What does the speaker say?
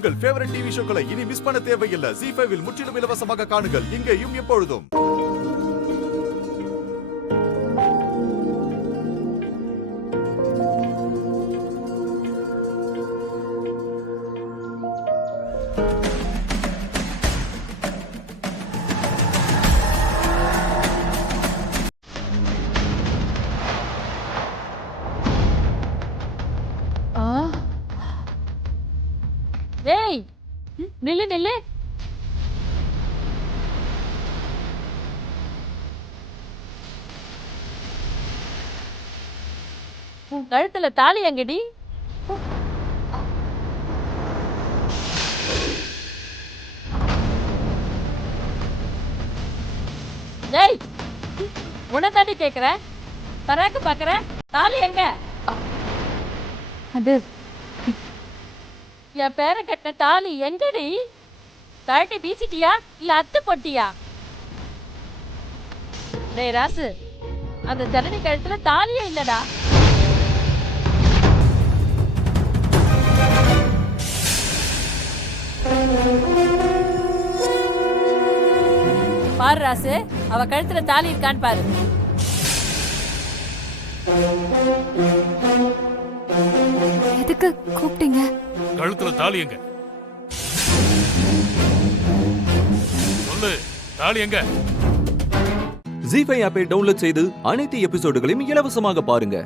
உங்கள் favourite TV ஷோக்களை இனி miss பண்ண தேவையில்லை. ZEE5 இல் முற்றிலும் இலவசமாக காணுங்கள், இங்கேயும் எப்பொழுதும். ஏய் நில்லு நில்லு. உன் கழுத்துல தாலி எங்கடி? ஏய் உன்னை தாண்டி கேக்குறேன், பராக்கு பாக்குற, தாலி எங்க? அது என் பேரை கட்டின தாலி எங்கடி? கழட்டி வீசிட்டியா இல்ல அத்து போட்டியா? டேய் ராசு, அந்த ஜனனி கழுத்துல தாலியே இல்லடா. பாரு ராசு, அவ கழுத்துல தாலி இருக்கான்னு பாரு. எதுக்கு கூப்பிட்டீங்க? கழுத்துல தாலி எங்க? சொல்லு, தாலி எங்க? ZEE5 ஆப்பை டவுன்லோட் செய்து அனைத்து எபிசோடுகளையும் இலவசமாக பாருங்க.